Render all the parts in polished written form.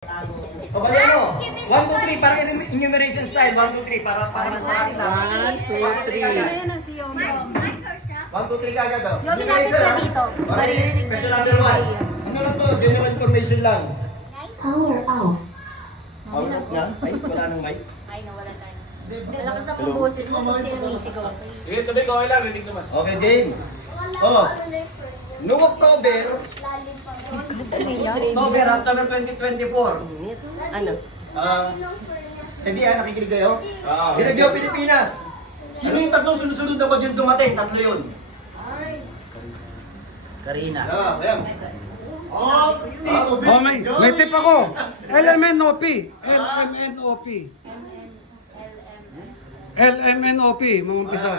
O bali ano? 1, 2, 3 para enumeration style. 1, 2, 3 para mas marami lang. 1, 2, 3. 1, 2, 3 kagad o. Yomi natin ka dito. Okay, question number 1. Ano lang to? General information lang. Power off. Power off na? Ay, wala nang mic. Ay, nawala tayo. Malakas na pong boses mo kung sinumisigaw. Sige, tubig ko lang, rinig naman. Okay, game. Oh. Noong October, October, October 2024. Ano? Hindi nakikinig kayo? Binagyo Pilipinas. Sino yung tatlong sunod-sunod na bagyong dumating? Tatlo yun. Karina. Ayan. Oh, may tip ako. LMNOP. LMNOP. LMNOP. Mga umpisa.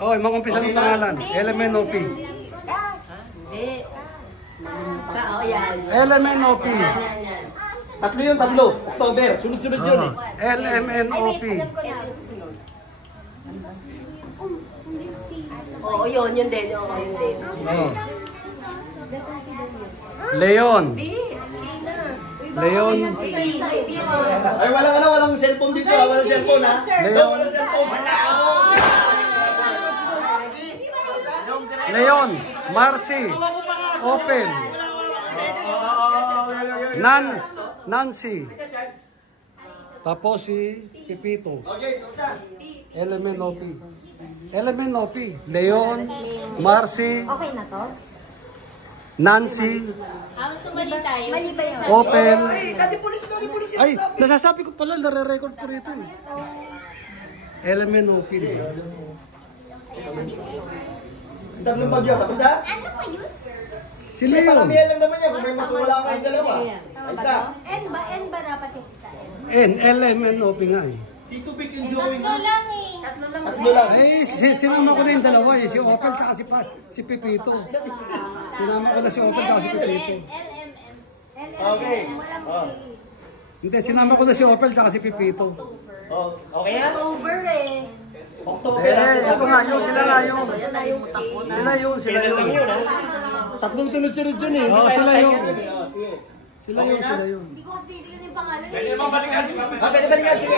Oh, mga umpisa ng pangalan. LMNOP. LMNOP. Tatlo yun, tatlo. October. Sunod-sunod yun eh. LMNOP. Oo, yun din. Oo, yun din. Leon. Leon. Ay, walang cellphone dito. Walang cellphone ha. Walang cellphone. Leon. Marcy. Open. Nancy. Tapos si Pipito. Okay, basta. LMNOP. LMNOP. Leon. Marcy. Okay na to? Nancy. Sumali tayo. Mali ba yun? Open. Dati pulis. Ay, nasasabi ko pala, nare-record ko rito eh. LMNOP. Tatlong bagyo. Tapos na? Ano pa yun? Sila May yun. paramihan lang naman yan. Kung may matuwala kayo sa lawa. Tama ba to? N ba dapat yung isa? LMNOP nga eh. Tatlo lang eh. Tatlo lang. Ay, sinama ko na yung dalawa eh. Si Opel tsaka si Pipito. Sinama ko na si Opel tsaka si Pipito. Okay. Hindi, sinama ko na si Opel tsaka si Pipito. Okay na? October eh. October. Ito nga yun, sila nga yun. Yan na yung tapo na. Sila yun. Lang yun ha? Tatlong sunod-sunod yun eh. Oo, sila yun. Sige. Sila yun. Hindi ko kasi titignan yung pangalan eh. Pwede bang balikan? Pwede balikan. Sige.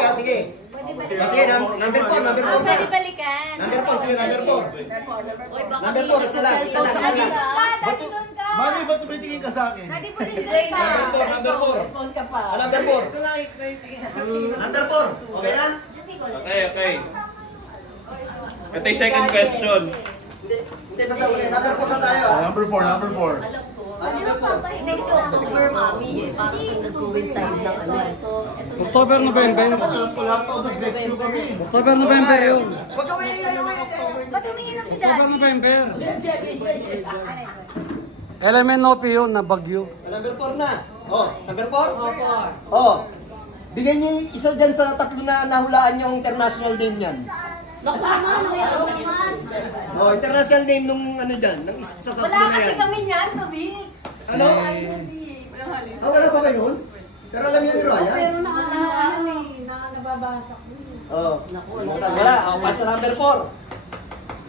Pwede balikan. Sige, number 4 na. Pwede balikan. Number 4, sige, number 4. Uy, baka Number 4, isa lang. Dati doon ka. Mami, ba't tumitingin ka sa akin? Dati president ka. Number 4. Number 4. Number 4. Okay na? Okay. Ito yung second question. Hindi, basta number 4 na tayo. Number 4. Ano yung papahinga? Hindi kasi October, mami eh. Parang nag-coincide ng ano eh. October, November. October, November yun. Ba't uminginom si October, Daddy? November. LMNOP yun, na bagyo. Number 4 na. Number 4? Bigyan niyo isa dyan sa tatlo na nahulaan yung international name niyan. International name nung ano dyan, ng isa sa tatlo Wala na kasi yan. kami niyan, Tobi. Ano? Wala ba kayo nun? Pero alam niyo ni Ryan? Pero nababasa ko. Wala. Pass sa number 4.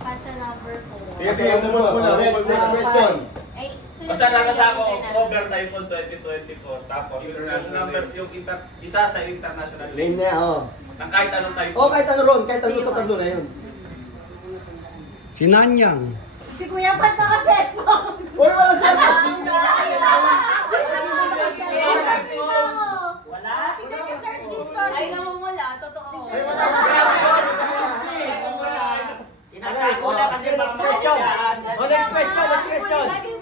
Pasa number 4. Sige, next question. Basta nakita ko, October tayo po 2024. Tapos, international number, yung isa sa international Lane na, ng kahit anong type. kahit ano ron, kahit ano sa tatlo na yun. Si Nanyang. Si Kuya Pat nakaset mo. Uy, wala sa akin! Wala. Ay, namumula. Totoo. Tinatako na kasi Next question. Next question.